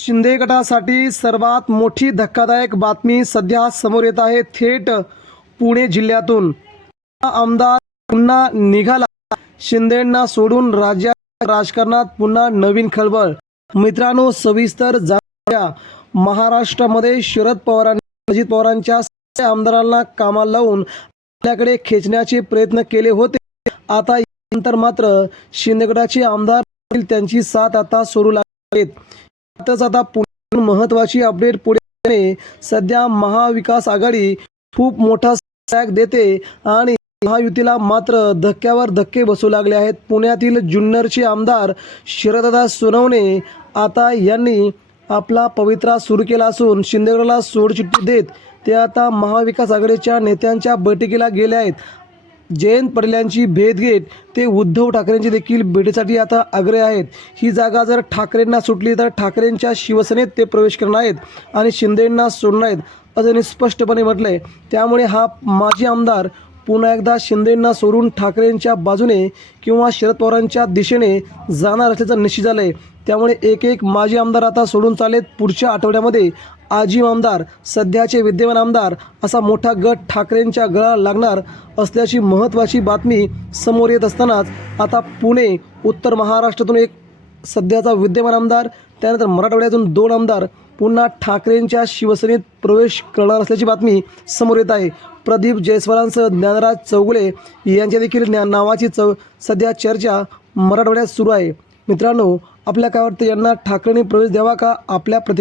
शिंदे गटासाठी सर्वात मोठी धक्कादायक बातमी सध्या समोर येत आहे थेट पुणे जिल्ह्यातून. हा आमदार पुन्हा निघाला. शिंदेंना सोडून राज्यात राजकारणात पुन्हा नवीन खळबळ. मित्रांनो सविस्तर जाणूया महाराष्ट्रामध्ये शरद पवारांनी अजित पवारांच्या आमदारांना कामाला लावून आपल्याकडे खेचण्याचे प्रयत्न केले होते. आता यानंतर मात्र शिंदेगडाचे आमदार त्यांची साथ आता सोडू लागले आहेत त्यातच आता पुण्यातून महत्वाची अपडेट पुढे सध्या महाविकास आघाडी खूप मोठा सॅक देते आणि महायुतीला मात्र धक्क्यावर धक्के बसू लागले आहेत. पुण्यातील जुन्नरचे आमदार शरददा सोनवणे आता यांनी आपला पवित्रा सुरू केला असून शिंदेगडला सोडचिठ्ठी देत ते आता महाविकास आघाडीच्या नेत्यांच्या बैठकीला गेले आहेत. जयंत पाटील भेद भेट घेत ते उद्धव ठाकरेंची देखील भेटीसाठी आता आग्रह आहेत. ही जागा जर ठाकरेंना सुटली तर ठाकरेंच्या शिवसेनेत ते प्रवेश करणार आहेत आणि शिंदेंना सोडणार आहेत असं त्यांनी स्पष्टपणे म्हटलंय. त्यामुळे हा माजी आमदार पुन्हा एकदा शिंदेंना सोडून ठाकरेंच्या बाजूने किंवा शरद पवारांच्या दिशेने जाणार असल्याचं निश्चित झालं आहे त्यामुळे एक एक माजी आमदार आता सोडून चालेत पुढच्या आठवड्यामध्ये आजी आमदार सध्याचे विद्यमान आमदार असा मोठा गट ठाकरेंच्या गळा लागणार असल्याची महत्त्वाची बातमी समोर येत असतानाच आता पुणे उत्तर महाराष्ट्रातून एक सध्याचा विद्यमान आमदार त्यानंतर मराठवाड्यातून दोन आमदार पुन्हा ठाकरेंच्या शिवसेनेत प्रवेश करणार असल्याची बातमी समोर येत आहे. प्रदीप जयस्वालांसह ज्ञानराज चौगुले यांच्या देखील ज्ञान नावाची चौ सध्या चर्चा मराठवाड्यात सुरू आहे. मित्रांनो आपल्या काय वाटतं? यांना ठाकरेंनी प्रवेश द्यावा का? आपल्या प्रतिक्रिया